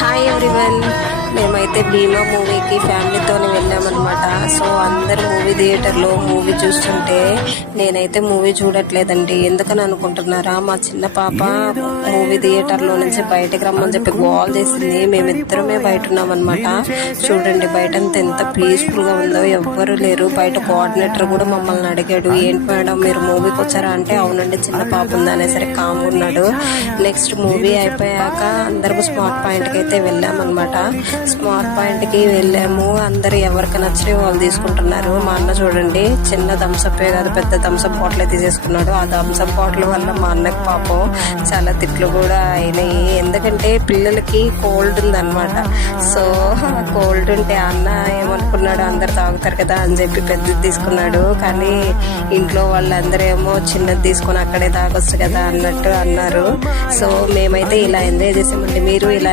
Hi everyone, మేమైతే భీమా మూవీకి ఫ్యామిలీతో వెళ్ళామన్నమాట. సో అందరు మూవీ థియేటర్లో మూవీ చూస్తుంటే నేనైతే మూవీ చూడట్లేదండి. ఎందుకని అనుకుంటున్నారా? మా చిన్న పాప మూవీ థియేటర్లో నుంచి బయటకు రమ్మని చెప్పి గోల్ చేసింది. మేమిద్దరమే బయట ఉన్నామన్నమాట. చూడండి బయటంతా ఎంత పీస్ఫుల్గా ఉందో, ఎవ్వరు లేరు. బయట కోఆర్డినేటర్ కూడా మమ్మల్ని అడిగాడు, ఏంటి మేడం మీరు మూవీకి వచ్చారా అంటే, అవునండి చిన్న పాప ఉందా అనేసరికి కామ్గా ఉన్నాడు. నెక్స్ట్ మూవీ అయిపోయాక అందరూ స్మార్ట్ పాయింట్కి అయితే వెళ్ళామన్నమాట. స్మార్ట్ పాయింట్ కి వెళ్ళాము. అందరు ఎవరికి నచ్చినవి వాళ్ళు తీసుకుంటున్నారు. మా అన్న చూడండి చిన్న థమ్స్అప్ కాదు పెద్ద థమ్స్అప్ బాటిల్ తీసుకున్నాడు. ఆ థమ్స్అప్ బాటిల్ వల్ల మా అన్నకి పాపం చాలా తిట్లు కూడా అయినాయి. ఎందుకంటే పిల్లలకి కోల్డ్ ఉందన్నమాట. సో కోల్డ్ ఉంటే అన్న ఏమనుకున్నాడు, అందరు తాగుతారు కదా అని చెప్పి పెద్దది తీసుకున్నాడు. కానీ ఇంట్లో వాళ్ళందరూ ఏమో చిన్నది తీసుకుని అక్కడే తాగొచ్చు కదా అన్నట్టు అన్నారు. సో మేమైతే ఇలా ఎంజాయ్ చేసామండి. మీరు ఇలా